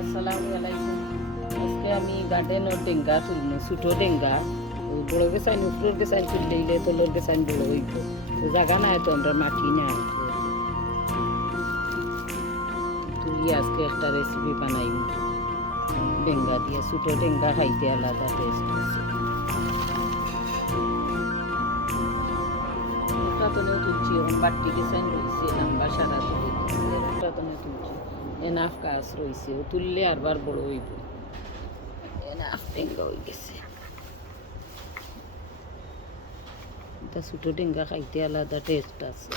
আসসালামু আলাইকুম। আজকে আমি গার্ডেনের ডেঙ্গা তুলবো, ছোটো ডেঙ্গা। বড় গেছাইন উপরের গেছাইন তুললে তলের গেছাইন বড় হইব। তো জায়গা নাই, তো আমরা মাটি নাই, তুলি আজকে একটা রেসিপি বানাইম ডেঙ্গা দিয়ে। ছোটো ডেঙ্গা খাইতে আলাদা টেস্ট আছে। একটা তনে তুলছি, এখন বাটি গেছাইন রয়েছে, নাম্বার সারা তুলে দিচ্ছি। একটা তনে তুলছি, এনাফ গাছ রয়েছে, ও তুললে আরবার বড় হইব। এনাফ ডেঙ্গা হয়ে গেছে। এটা ছোটো ডেঙ্গা খাইতে আলাদা টেস্ট আছে,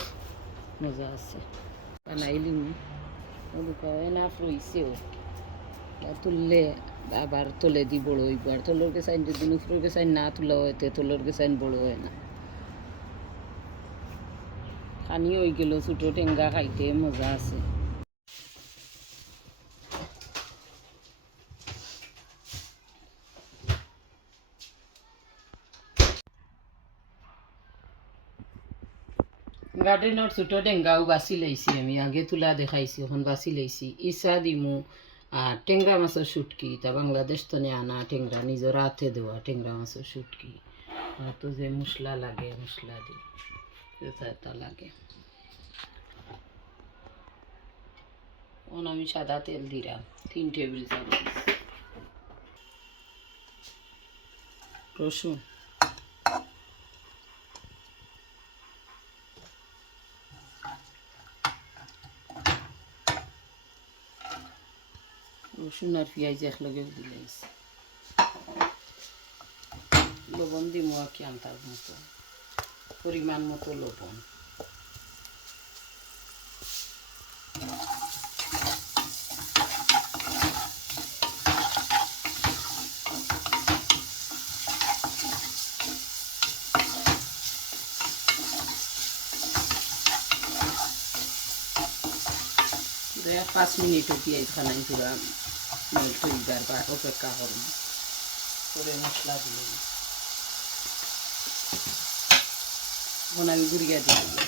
মজা আছে। বানাইলিম এনাফ রইছেও, তুললে আবার তলে দি বড় হইব। আর তলর গেছাইন যদি উপরের গেছাইন না তোলা হয়, তলর গেছাইন বড় হয় না। খানি হয়ে গেল, ছোটো ডেঙ্গা খাইতে মজা আছে। গার্ডেনের ছোটো ডেঙ্গাও বাছি লাইছি আমি, আগে তুলা দেখাইছি, এখন বাছি লাইছি। ইসা দিমু আর টেংরা মাছের শুটকি, তা বাংলাদেশ তো আনা টেংরা, নিজের হাতে দেওয়া টেংরা মাছের শুটকি। তো যে মশলা লাগে, মশলা দিই, এটা লাগে। আমি সাদা তেল দিলাম 3 টেবিল চামচ। রসুন, রসুন আর পেঁয়াজ একলগে দিলাইছি। লবণ দিব কি আনতার মতো, পরিমাণ মতো লবণ। দেয়া 5 মিনিটও পেঁয়াজ খানাই পুরা মেল্ট হইবার বা অপেক্ষা করুন, করে মশলা দিলাম। এখন আমি গুড়িয়া দিয়ে দিলাম।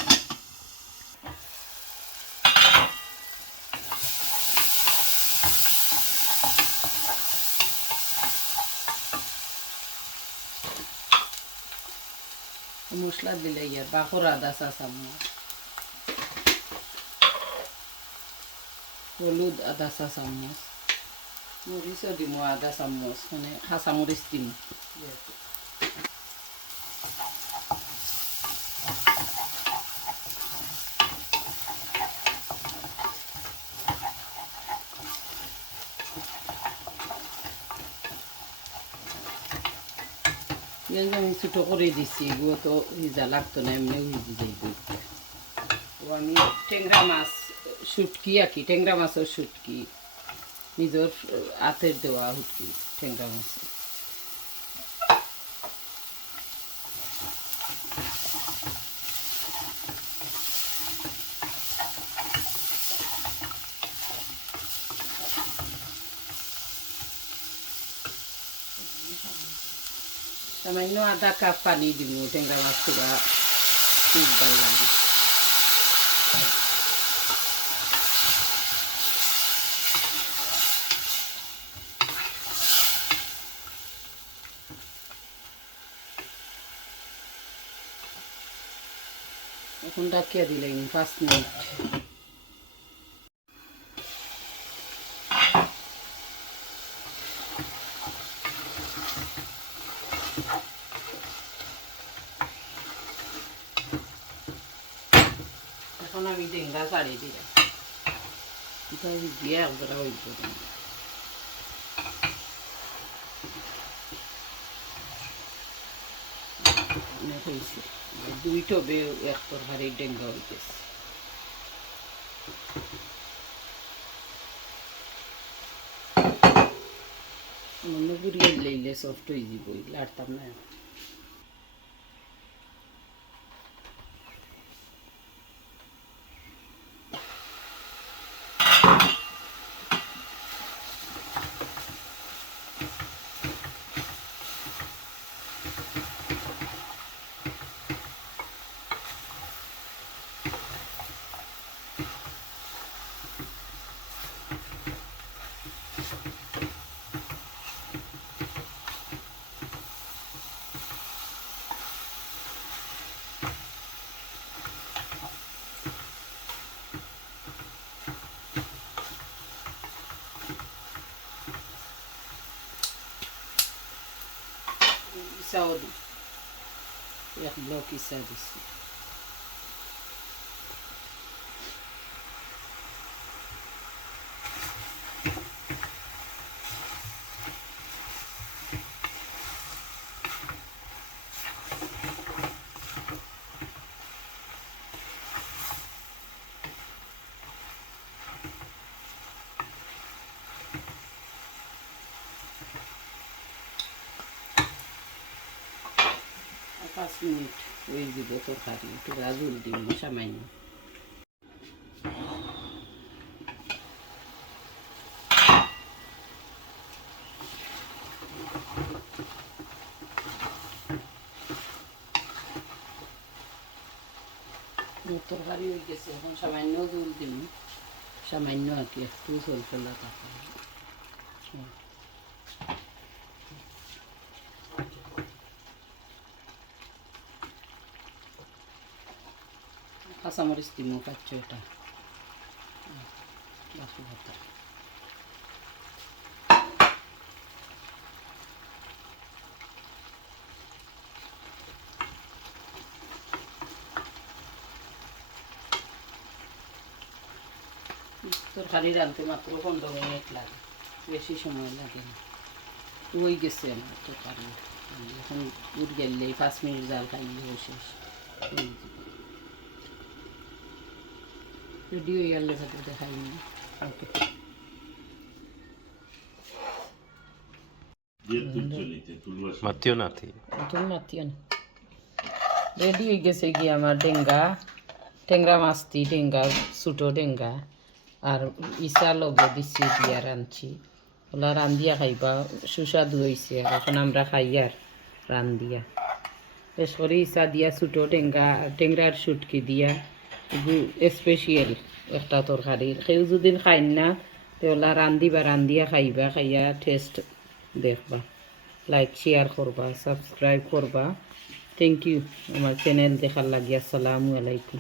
মশলা দিলে ইয়ার বাখর আদা চা চামচ, হলুদ আদা চা চামচ, মরিচও দিব আদা চামচ, মানে কাঁচা মরিচ দিম। আমি ছোটো করে দিচ্ছি, এগুলো তো ভিজা লাগতো না, এমনি ভিজি যাইব। তো আমি টেংরা মাছ শুটকি আঁকি, টেংরা মাছের শুটকি, নিজের হাতের দেওয়া হুটকি টেংরা মাছ। সামান্য আধা কাপ পানি দিব, টেংরা মাছ পুরা ভাল লাগে। এখন ডাকিয়া দিলাম 5 মিনিট। এখন আমি ডেঙ্গা ছাড়ি দিলাম, এটা দিয়ে একবার হইব। অনেক হয়েছে, 2 টবে এক তরকারি ডেঙ্গা হইতেছে। অন্য গুড়িয়ে লইলে সফট হয়ে যাব, লাড়তাম না। ইসাও দিই, এক ব্লক ইসা দিচ্ছি। আর 5 মিনিট ওই দিব তরকারি, একটু গাজর দিব সামান্য। তরকারি হয়ে গেছে, এখন সামান্য জল দিব, সামান্য আর কি, একটু জল ফেলা থাকে। কাঁচামরিচ দিব 5-6টা। বাকি ভাতা তরকারি রাঁধতে মাত্র 15 মিনিট লাগে, বেশি সময় লাগে না। হয়ে গেছে আমার তরকারি, এখন উঠ গেলেই 5 মিনিট জাল খাইলেও শেষ। রেডি হয়ে গেলে ভাতে দেখাই নি। ওকে, মাতিও না থি তুমি মাতিও না। রেডি হয়ে গেছে কি আমার টেংরা মাছটি, ছোটো টেঙ্গা আর ইসা লগে দিচ্ছি, দিয়া রাঁধছি। ওলা রান্ধিয়া খাইবা, সুস্বাদু হয়েছে। এখন আমরা খাই আর রান্ধিয়া, বেশ করে ইসা দিয়া ছোটো টেংরার শুটকি দিয়া, স্পেশাল একটা তরকারি। কেউ যদি খাই না তাহলে রান্ধিয়া খাইবা, খাইয়া টেস্ট দেখবা। লাইক শেয়ার করবা, সাবস্ক্রাইব করবা। থ্যাংক ইউ আমার চ্যানেল দেখার লাগিয়া। আসসালামু আলাইকুম।